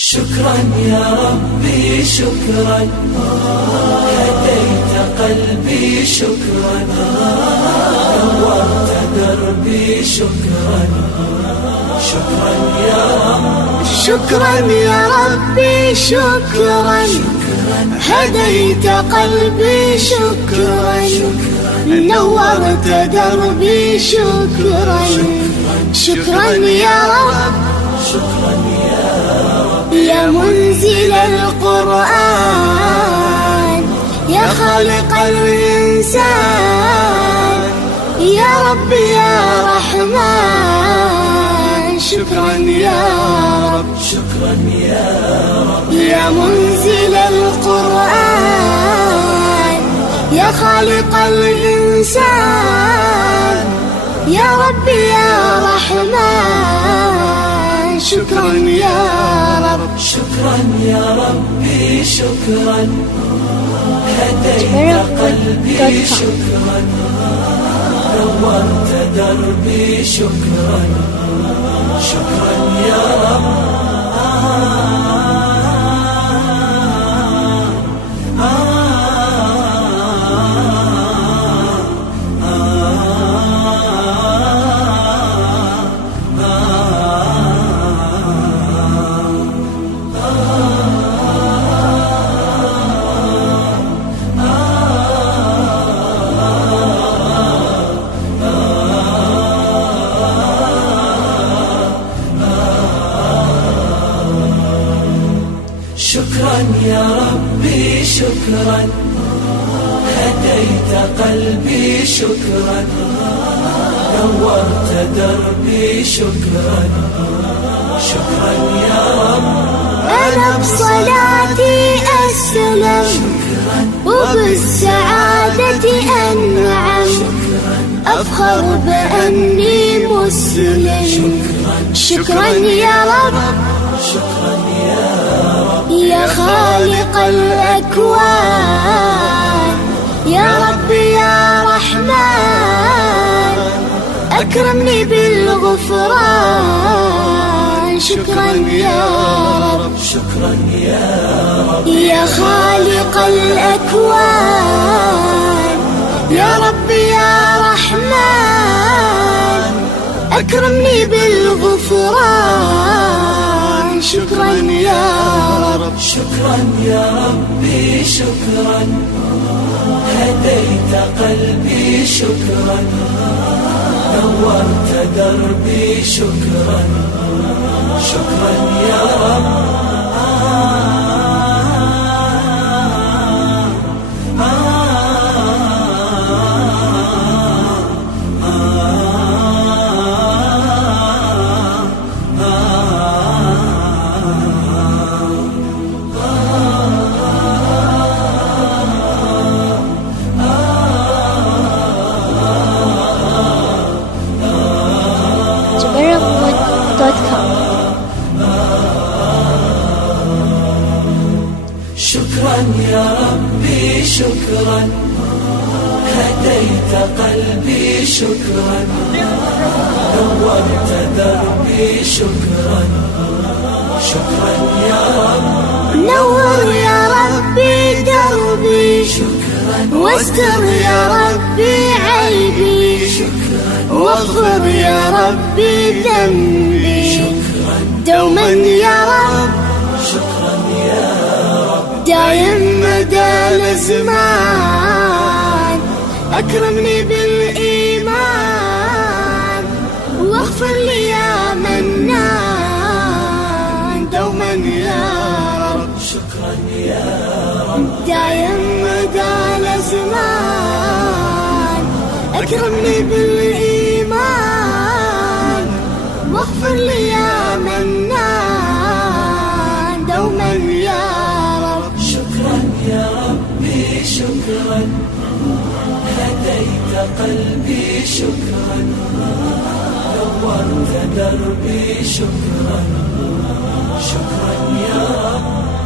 شكرا يا ربي شكرا، هديت قلبي شكرا، نورت دربي شكرا. شكرا يا رب، شكرا يا ربي شكرا، هديت قلبي شكرا، نورت دربي شكرا. شكرا يا رب، شكرا يا رب، يا منزل القرآن، يا خالق الإنسان، يا رب يا رحمن. شكرا يا رب، شكرا يا رب، يا منزل القرآن، يا خالق الإنسان، يا رب يا رحمن. شكرا يا رب، شكرا يا ربي شكرا، هديت قلبي شكرا، نورت دربي شكرا. شكرا يا رب، شكرا يا ربي شكرا، هديت قلبي شكرا، نورت دربي شكرا. شكرا يا رب، أنا بصلاتي أسلم، وبالسعادة أنعم، أفخر بأني مسلم. شكرا يا رب، شكرا يا رب، يا خالق الأكوان، يا رب يا رحمن، أكرمني بالغفران. شكرا يا رب، شكرا يا رب، يا خالق الأكوان، يا رب يا رحمن، أكرمني بالغفران. شكرا يا رب، شكرا يا ربي شكرا، هديت قلبي شكرا، نورت دربي شكرا. شكرا يا رب، شكرا يا ربي شكرا، هديت قلبي شكرا، نورت دربي شكرا. شكرا يا رب، نور يا ربي دربي، واستر يا ربي عيبي، واغفر يا ربي ذنبي دوما يا رب. شكرا يا رب، دايم مدى الأزمان، أكرمني بالإيمان، واغفر لي يا منان دوما يا رب. شكرا يا رب، دايم مدى الأزمان، أكرمني بالإيمان، واغفر لي يا منان دوما يا رب. شكرا يا ربي شكرا، هديت قلبي شكرا، نورت دربي شكرا. شكرا يا رب.